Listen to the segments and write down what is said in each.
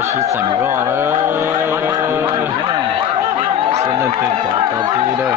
ก็ชิดสังก็เลยเส้นเลือดติดจากตอนที่เด้อ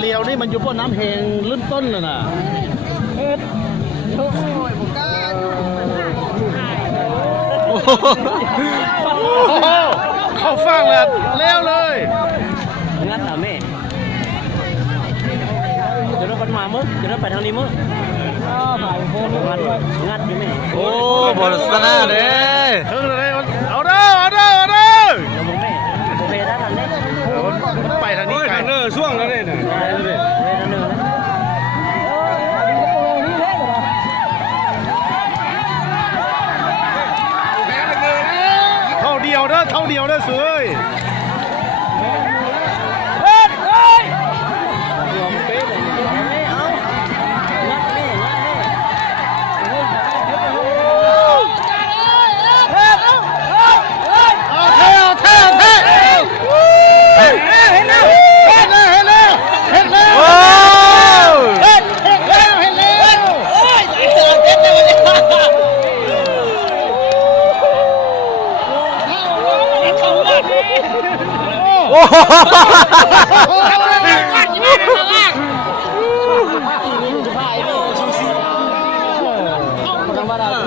เลียวนี่มันอยู่บนน้ำแหงลื่นต้นเลยนะเข้าฟังเลยเลี้ยวเลยงัดเหรอแม่จะได้ปันมามั้งจะได้ไปทางนี้มั้งงัดอยู่แม่โอ้บอลสนาเด้เอาเด้ไปทางนี้ไกลเนอช่วงแล้วเนี่ยเท่าเดียวเด้อสวย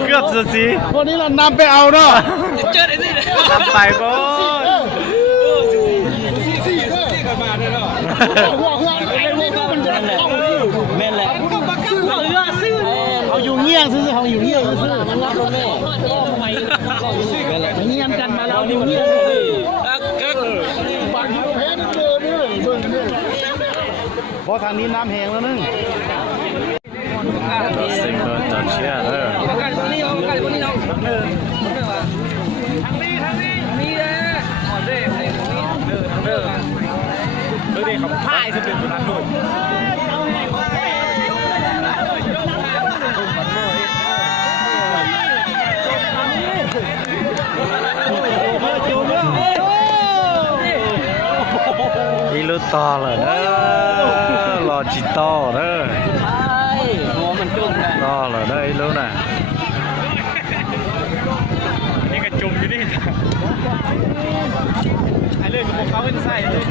เกือบสุดสิวันนี้เรานำไปเอาเนาะเจอได้สินำไปก่อนกันมาได้เนาะแม่นแหละเขาอยู่เงี้ยซื้อเขาอยู่เงี้ยซื้อมันรับรถแม่เงี้ยกันมาแล้วอยู่เงี้ยเพราะทางนี้น้ำแห้งแล้วนึงสิ่งเดินจากเชียร์เลยทางนี้เลยขอเด้ทางนี้เขาพ่ายสำเร็จอยู่นั้นด้วยอีลูต่อเลยรอจิตต่อเด้อหัวมันจุ่มเลยต่อเลยได้อีลูน่ะนี่ก็จุ่มอยู่นี่ไอ้เรื่องของเขาเป็นไส้เลย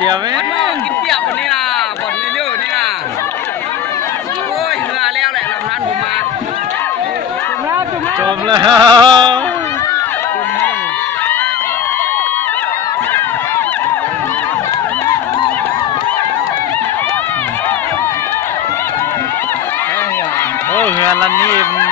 เดียวไหมกินเปียกคนนี้นะบนนี้เยอะนี่นะโอ้ยเหนื่อยแล้วแหละลำพันผมมาจมแล้วโอ้เงินลันนี่มัน